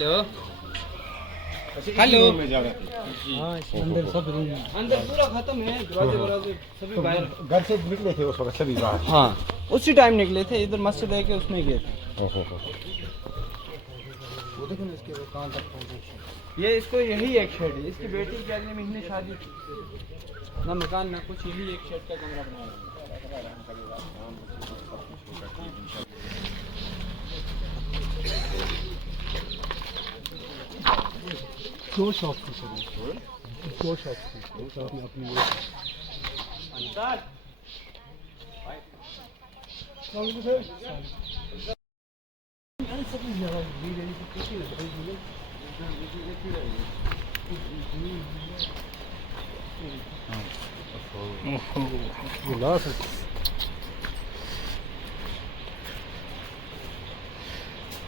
Hello hello. हाँ अंदर सब रूम अंदर पूरा खत्म है, दरवाजे वराजे सभी बाहर। घर से निकले थे उस वक्त सभी बाहर। हाँ उसी टाइम निकले थे, इधर मस्जिद है कि उसमें गए थे। वो देखो ना इसके वो कहाँ तक पहुँचे। ये इसको यही एक शेड है, इसकी बेटी की अगले महीने शादी थी। ना मकान ना कुछ, यही एक शेड का कमरा बनाया है। दो शॉप थी सर, दो शॉप थी, दो शॉप में अपनी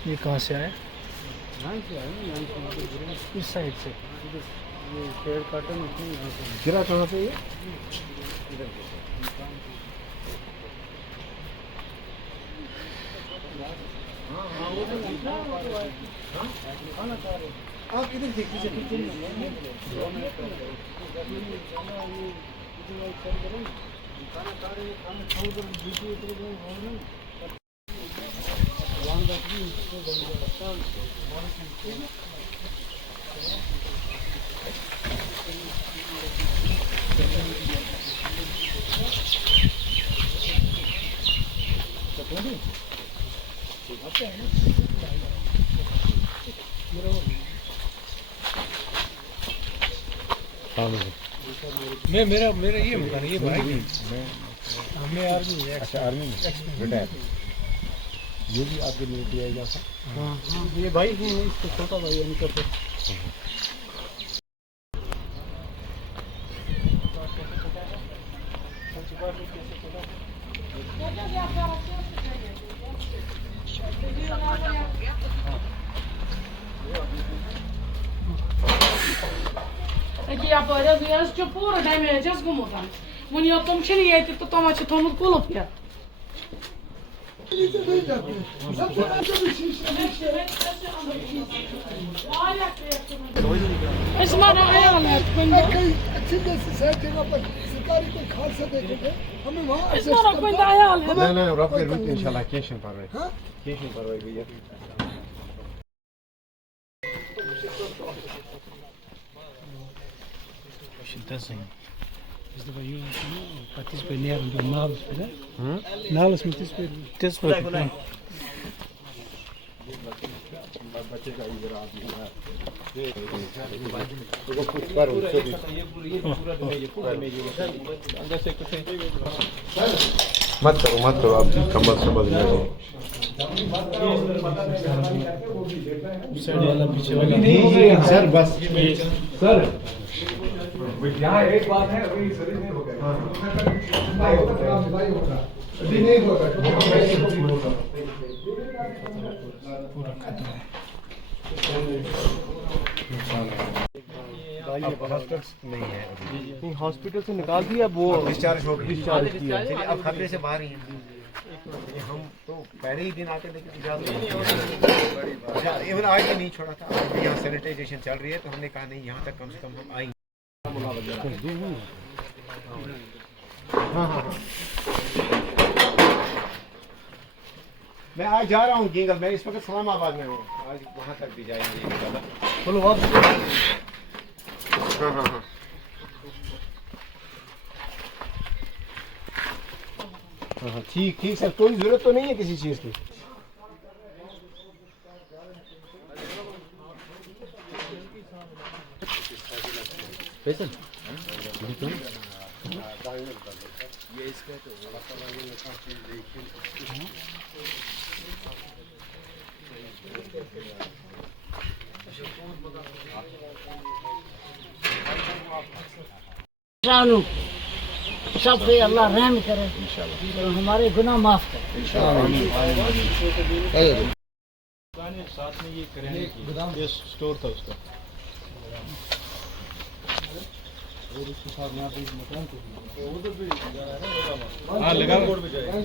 ये कहाँ से आया? यहाँ से आए ना, यहाँ से इस साइड से ये शेड काटन उसमें यहाँ से गिरा कहाँ पे ये? इधर आप किधर थे? किचन मेरा ये मकान है, ये भाई हमें आर्मी है। अच्छा आर्मी में रिटायर। ये भी आपके लिए दिया जाता। हाँ हाँ ये भाई है, इसको छोटा भाई है निकलते। Peki yapacağız, yarış çok uğra demeyeceğiz komutan. Bunu yaptığım için yiyeti tutam açı tomut kulup ya. اسمع عيالك اسمع كنت عيالك لا لا رب البيت ان شاء الله كيشن فرق. ها؟ كيشن فرق بيا. Biz de bayıyor şunu patis bener do nalos bile. Hı? Nalos mu tis bile. बच्चे का इधर आ गया तो कुछ पर ये पूरा अंदर से कुछ मत करो आप कमर समझ ले लो साइड वाला पीछे वाला नहीं सर बस सर यहाँ एक बात है अभी सर नहीं हो गया अभी नहीं होगा पूरा खत्म है नहीं है नहीं हॉस्पिटल से निकाल दिया वो डिस्चार्ज हो गया डिस्चार्ज किया अब खतरे से बाहर ही हैं हम तो पहले ही दिन आते लेकिन इवन आज भी नहीं छोड़ा था यहाँ सैनिटाइजेशन चल रही है तो हमने कहा नहीं यहाँ तक कम से कम हम आएंगे हाँ हाँ मैं आज जा रहा हूँ गिंगल मैं इस वक्त इस्लामाबाद में हूँ आज वहाँ तक भी जाएंगे बोलो आप हाँ हाँ हाँ हाँ ठीक ठीक सर कोई ज़रूरत तो नहीं है किसी चीज़ की फैसल ये इसका तो शानू सब पे अल्लाह रहम करे और हमारे गुनाह माफ करे साथ में ये करेंगे ये स्टोर था उसका और उसके साथ यहाँ पे मकान तो उधर भी हाँ लगा रोड पे जाएगा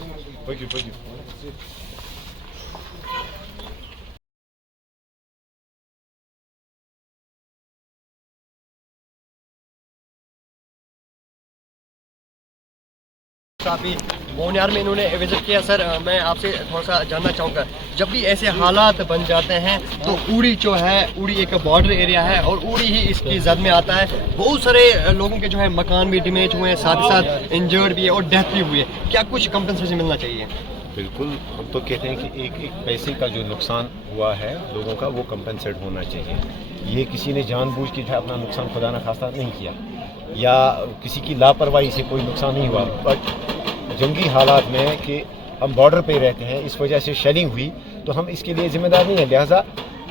काफ़ी बोनियार में इन्होंने विजिट किया। सर मैं आपसे थोड़ा सा जानना चाहूँगा, जब भी ऐसे हालात बन जाते हैं तो उड़ी जो है, उड़ी एक बॉर्डर एरिया है और उड़ी ही इसकी जद में आता है। बहुत सारे लोगों के जो है मकान भी डैमेज हुए हैं, साथ ही साथ इंजर्ड भी है और डेथ भी हुई है। क्या कुछ कंपनसेशन मिलना चाहिए? बिल्कुल, हम तो कहते हैं कि एक एक पैसे का जो नुकसान हुआ है लोगों का वो कंपनसेट होना चाहिए। ये किसी ने जानबूझ के जो है अपना नुकसान खुदा न खास्ता नहीं किया या किसी की लापरवाही से कोई नुकसान नहीं हुआ, बट जंगी हालात में कि हम बॉर्डर पे रहते हैं, इस वजह से शेलिंग हुई तो हम इसके लिए जिम्मेदार नहीं हैं। लिहाजा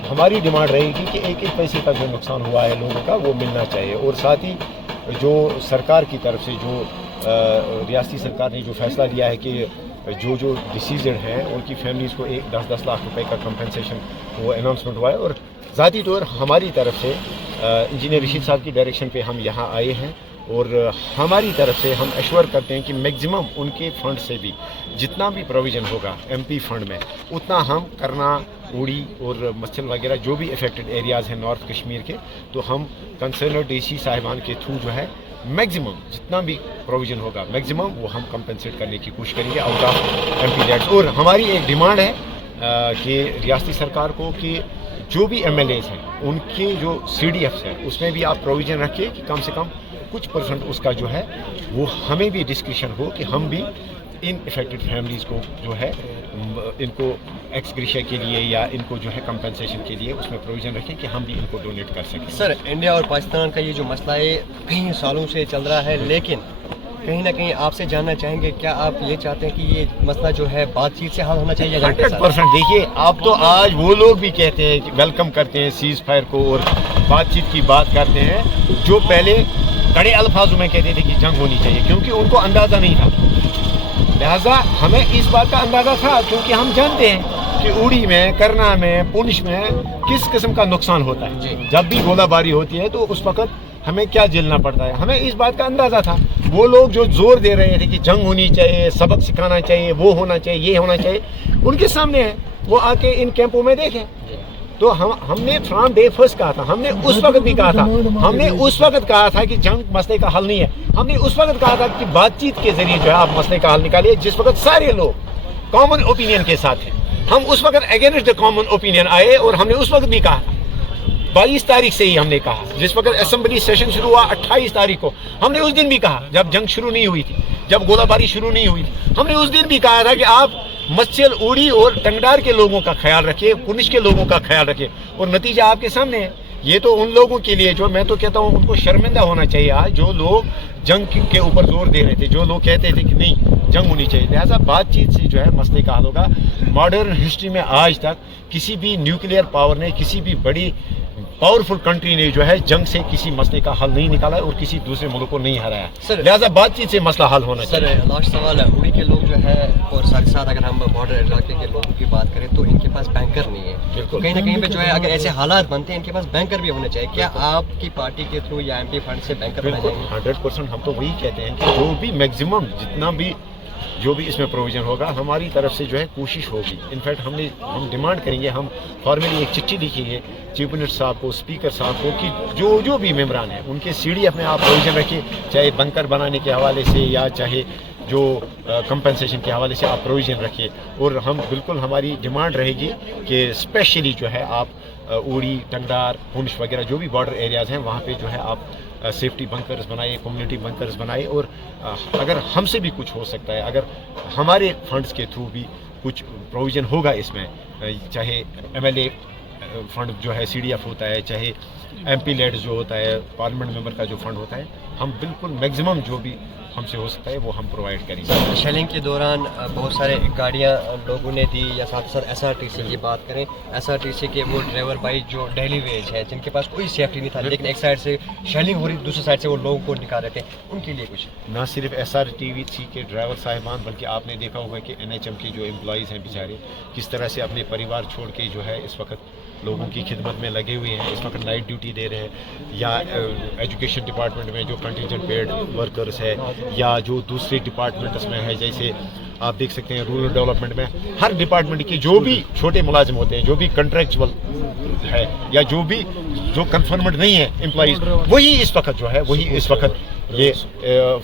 हमारी डिमांड रहेगी कि एक एक पैसे का जो नुकसान हुआ है लोगों का वो मिलना चाहिए। और साथ ही जो सरकार की तरफ से जो रियासती सरकार ने जो फैसला लिया है कि जो जो डिसीजड हैं उनकी फैमिलीज़ को 10-10 लाख रुपए का कंपनसेशन वो अनाउंसमेंट हुआ है। और ज़ाती तौर हमारी तरफ से इंजीनियर रशीद साहब की डायरेक्शन पे हम यहाँ आए हैं और हमारी तरफ से हम एश्योर करते हैं कि मैक्सिमम उनके फंड से भी जितना भी प्रोविज़न होगा एमपी फंड में उतना हम करना, उड़ी और मच्छल वगैरह जो भी अफेक्टेड एरियाज़ हैं नॉर्थ कश्मीर के, तो हम कंसर्न डीसी साहिबान के थ्रू जो है मैक्सिमम जितना भी प्रोविज़न होगा मैक्सिमम वो हम कंपनसेट करने की कोशिश करेंगे आउट ऑफ एमपी लैंड्स। और हमारी एक डिमांड है कि रियासती सरकार को कि जो भी एमएलएज हैं उनके जो सीडीएफ्स हैं उसमें भी आप प्रोविज़न रखिए कि कम से कम कुछ परसेंट उसका जो है वो हमें भी डिस्क्रिशन हो कि हम भी इन इफेक्टेड फैमिलीज़ को जो है इनको एक्स ग्रेशिया के लिए या इनको जो है कंपनसेशन के लिए उसमें प्रोविज़न रखें कि हम भी इनको डोनेट कर सकें। सर इंडिया और पाकिस्तान का ये जो मसला है कई सालों से चल रहा है, लेकिन कहीं ना कहीं आपसे जानना चाहेंगे क्या आप ये चाहते हैं कि ये मसला जो है बातचीत से हल होना चाहिए? 100% देखिए, आप तो आज वो लोग भी कहते हैं कि वेलकम करते हैं सीज़ फायर को और बातचीत की बात करते हैं जो पहले कड़े अल्फाजों में कहते थे कि जंग होनी चाहिए, क्योंकि उनको अंदाज़ा नहीं था। लिहाजा हमें इस बात का अंदाज़ा था क्योंकि हम जानते हैं कि उड़ी में, करना में, पुंछ में किस किस्म का नुकसान होता है। जब भी गोलाबारी होती है तो उस वक्त हमें क्या झेलना पड़ता है, हमें इस बात का अंदाज़ा था। वो लोग जो जोर दे रहे थे कि जंग होनी चाहिए, सबक सिखाना चाहिए, वो होना चाहिए, ये होना चाहिए, उनके सामने है, वो आके इन कैंपों में देखें। तो हमने फ्रॉम डे फर्स्ट कहा था, हमने उस वक्त भी कहा था, हमने उस वक्त कहा था कि जंग मसले का हल नहीं है। हमने उस वक्त कहा था कि बातचीत के जरिए जो है आप मसले का हल निकालिए, जिस वक्त सारे लोग कॉमन ओपिनियन के साथ हैं। हम उस वक्त अगेंस्ट द कॉमन ओपिनियन आए और हमने उस वक्त भी कहा 22 तारीख से ही हमने कहा, जिस वक्त असेंबली सेशन शुरू हुआ 28 तारीख को, हमने उस दिन भी कहा जब जंग शुरू नहीं हुई थी, जब गोलाबारी शुरू नहीं हुई थी, हमने उस दिन भी कहा था कि आप मच्छल, उड़ी और टंगडार के लोगों का ख्याल रखिए, पुंछ के लोगों का ख्याल रखिए। और नतीजा आपके सामने है। ये तो उन लोगों के लिए जो मैं तो कहता हूँ उनको शर्मिंदा होना चाहिए आज, जो लोग जंग के ऊपर जोर दे रहे थे, जो लोग कहते थे कि नहीं जंग होनी चाहिए। लिहाजा बातचीत से जो है मसले का हल होगा। मॉडर्न हिस्ट्री में आज तक किसी भी न्यूक्लियर पावर ने, किसी भी बड़ी पावरफुल कंट्री ने जो है जंग से किसी मसले का हल नहीं निकाला और किसी दूसरे मुल्क को नहीं हराया। लिहाजा बातचीत से मसला हल होना चाहिए। सर लास्ट सवाल है, उड़ी के लोग जो है और साथ ही साथ अगर हम बॉर्डर इलाके के लोगों की बात करें तो इनके पास बैंकर नहीं है, तो कहीं ना कहीं पे जो है अगर ऐसे हालात बनते हैं इनके पास बैंकर भी होने चाहिए। क्या आपकी पार्टी के थ्रू या एमपी फंड से बैंकर बनाए जाएंगे? 100% हम तो वही कहते हैं कि जो भी मैक्सिमम जितना भी जो भी इसमें प्रोविज़न होगा हमारी तरफ से जो है कोशिश होगी। इनफैक्ट हम डिमांड करेंगे, हम फॉर्मली एक चिट्ठी लिखेंगे चीफ मिनिस्टर साहब को, स्पीकर साहब को कि जो भी मेम्बरान हैं उनके सीडीएफ में आप प्रोविज़न रखिए, चाहे बंकर बनाने के हवाले से या चाहे जो कंपनसेशन के हवाले से आप प्रोविज़न रखिए। और हम बिल्कुल हमारी डिमांड रहेगी कि स्पेशली जो है आप उड़ी, टंगडार, पुंछ वगैरह जो भी बॉर्डर एरियाज़ हैं वहाँ पे जो है आप सेफ्टी बंकर्स बनाइए, कम्युनिटी बंकर्स बनाइए। और अगर हमसे भी कुछ हो सकता है, अगर हमारे फंड्स के थ्रू भी कुछ प्रोविज़न होगा इसमें, चाहे एमएलए फंड जो है सीडीएफ होता है, चाहे एमपी लेड जो होता है, पार्लियामेंट मेंबर का जो फंड होता है, हम बिल्कुल मैक्सिमम जो भी हमसे हो सकता है वो हम प्रोवाइड करेंगे। शेलिंग के दौरान बहुत सारे गाड़ियां लोगों ने दी, या साथ ही साथ एसआरटीसी की बात करें, एसआरटीसी के वो ड्राइवर भाई जो डेली वेज है, जिनके पास कोई सेफ्टी नहीं था, लेकिन एक साइड से शेलिंग हो रही, दूसरी साइड से वो लोगों को निकाल रहे थे, उनके लिए कुछ? ना सिर्फ एसआरटीसी के ड्राइवर साहिबान, बल्कि आपने देखा होगा कि एनएचएम के जो एम्प्लॉइज़ हैं बेचारे किस तरह से अपने परिवार छोड़ के जो है इस वक्त लोगों की खिदमत में लगे हुए हैं, इस वक्त नाइट ड्यूटी दे रहे हैं, या एजुकेशन डिपार्टमेंट में जो कंटिजेंट पेड वर्कर्स है, या जो दूसरे डिपार्टमेंट्स में है, जैसे आप देख सकते हैं रूरल डेवलपमेंट में हर डिपार्टमेंट की जो भी छोटे मुलाजिम होते हैं, जो भी कंट्रेक्चुअल है या जो भी जो कन्फर्मेंट नहीं है एम्प्लॉइज, वही इस वक्त ये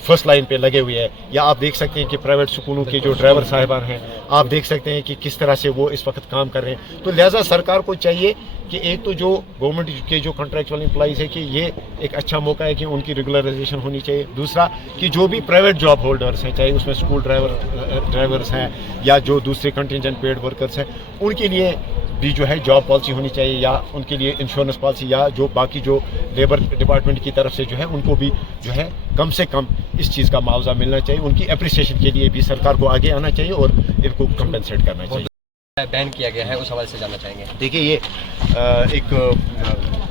फर्स्ट लाइन पे लगे हुए हैं, या आप देख सकते हैं कि प्राइवेट स्कूलों के जो ड्राइवर साहिबान हैं, आप देख सकते हैं कि किस तरह से वो इस वक्त काम कर रहे हैं। तो लिहाजा सरकार को चाहिए कि एक तो जो गवर्नमेंट के जो कॉन्ट्रैक्चुअल एम्प्लॉइज़ है कि ये एक अच्छा मौका है कि उनकी रेगुलराइजेशन होनी चाहिए। दूसरा कि जो भी प्राइवेट जॉब होल्डर्स हैं, चाहे उसमें स्कूल ड्राइवर्स हैं या जो दूसरे कंटिजेंट पेड वर्कर्स हैं, उनके लिए भी जो है जॉब पॉलिसी होनी चाहिए, या उनके लिए इंश्योरेंस पॉलिसी, या जो बाकी जो लेबर डिपार्टमेंट की तरफ से जो है उनको भी जो है कम से कम इस चीज़ का मुआवजा मिलना चाहिए। उनकी अप्रिसिएशन के लिए भी सरकार को आगे आना चाहिए और इनको कंपनसेट करना चाहिए। बैन किया गया है, उस हवाले से जानना चाहेंगे। देखिए ये एक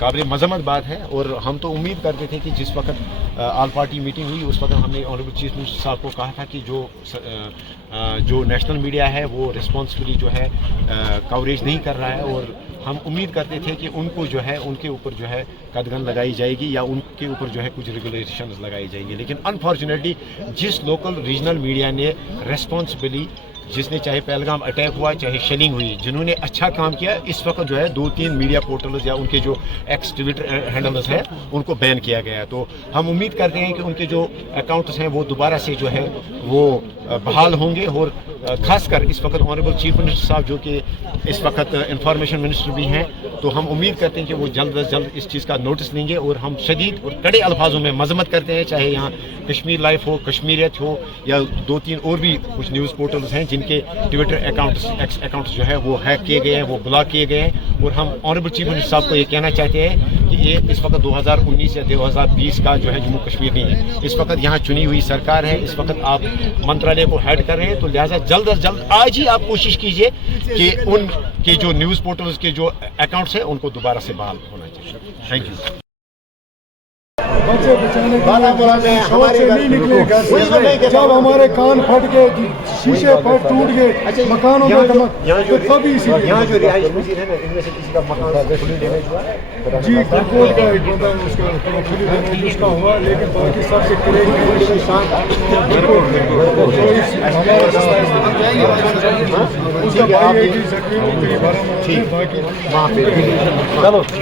काबिल मजम्मत बात है, और हम तो उम्मीद करते थे कि जिस वक्त ऑल पार्टी मीटिंग हुई उस वक्त हमने ऑनरेबल चीफ मिनिस्टर साहब को कहा था कि जो नेशनल मीडिया है वो रिस्पॉन्सिबली जो है कवरेज नहीं कर रहा है, और हम उम्मीद करते थे कि उनको जो है उनके ऊपर जो है कदगन लगाई जाएगी या उनके ऊपर जो है कुछ रेगुलेशंस लगाई जाएंगी। लेकिन अनफॉर्चुनेटली जिस लोकल रीजनल मीडिया ने रेस्पॉन्सिबली, जिसने चाहे पहलगाम अटैक हुआ चाहे शेलिंग हुई, जिन्होंने अच्छा काम किया, इस वक्त जो है 2-3 मीडिया पोर्टल्स या उनके जो एक्स ट्विटर हैंडल्स हैं उनको बैन किया गया है। तो हम उम्मीद करते हैं कि उनके जो अकाउंट्स हैं वो दोबारा से जो है वो बहाल होंगे, और खासकर इस वक्त ऑनरेबल चीफ मिनिस्टर साहब जो कि इस वक्त इंफॉर्मेशन मिनिस्टर भी हैं, तो हम उम्मीद करते हैं कि वो जल्द अज जल्द इस चीज़ का नोटिस लेंगे, और हम शदीद और कड़े अल्फाजों में मजम्मत करते हैं, चाहे यहाँ कश्मीर लाइफ हो, कश्मीरियत हो, या 2-3 और भी कुछ न्यूज़ पोर्टल्स हैं जिनके ट्विटर अकाउंट्स एक्स अकाउंट्स जो है वो हैक किए गए हैं, वो ब्लॉक किए गए हैं। और हम ऑनरेबल चीफ मिनिस्टर साहब को ये कहना चाहते हैं कि ये इस वक्त 2019 या 2020 का जो है जम्मू कश्मीर नहीं है, इस वक्त यहाँ चुनी हुई सरकार है, इस वक्त आप मंत्रालय को हेड कर रहे हैं, तो लिहाजा जल्द अज जल्द आज ही आप कोशिश कीजिए कि उनके जो न्यूज़ पोर्टल्स के जो अकाउंट्स हैं उनको दोबारा से बहाल होना चाहिए। Thank you. बच्चे बचाने के लिए शौक से नहीं निकले घर से, जब हमारे कान फट गए, शीशे फट टूट गए, मकानों में तो तभी इसीलिए यहाँ जो रिहाइश पजीर है ना, इनमें से किसी का मकान फुली डैमेज हुआ जी कोर्ट का एक बंदा उसका फुली डैमेज उसका हुआ, लेकिन बाकी सबसे उसका भाई एक ही जख्मी हो, बाकी वहाँ पे चलो।